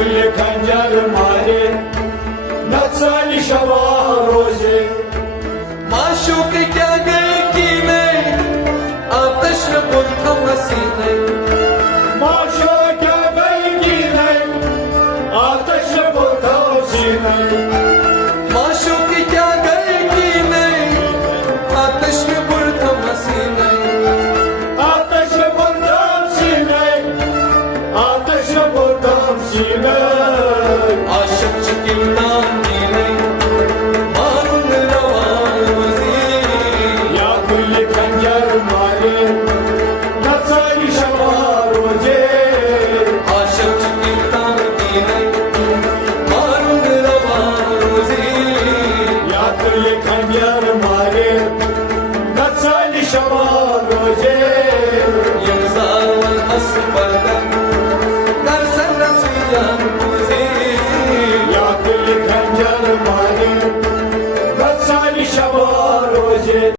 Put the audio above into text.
याकुले खंजर मारे नचाली शवा रोजे माशूक क्या गए की नहीं आतश बुरखम सीने माशो क्या गई की नहीं आतश बुता सीने माशूक क्या गए की नहीं आतश बुरखम सीने आतश बुता सीने आतश बुता सीने आशक चिकिल नाम की नहीं मारून रवाजी याकुले खंजर मारे नचाली शवा रोजे आशक चिकिल नाम की नहीं मारून रवाजी याकुले खंजर मारे नचाली शवा रोजे यमजावल हस परदा कर सर रसिया